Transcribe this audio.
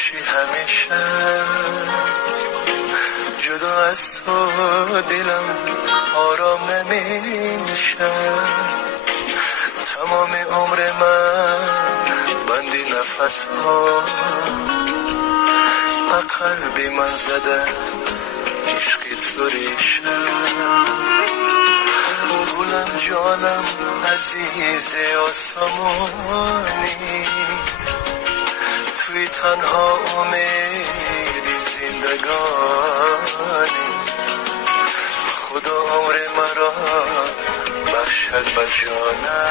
باشی همیشه، جدا از تو دلم آرام نمیشه. تمام عمر من بندی نفس ها، قلبی من زده عشقی تو ریشه. گلم جانم عزیز آسمانی، توی تنها امیدی زندگانی. خدا عمر مرا بخشد به جانم.